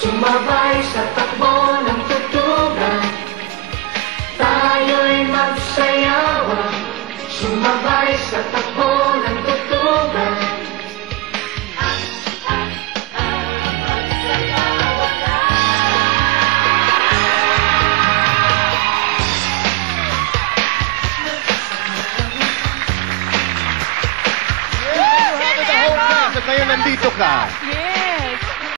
Sumabay sa takbo ng tutugan, tayo'y magsayawan. Sumabay sa takbo ng tutugan. Ngayon nandito ka. Yes.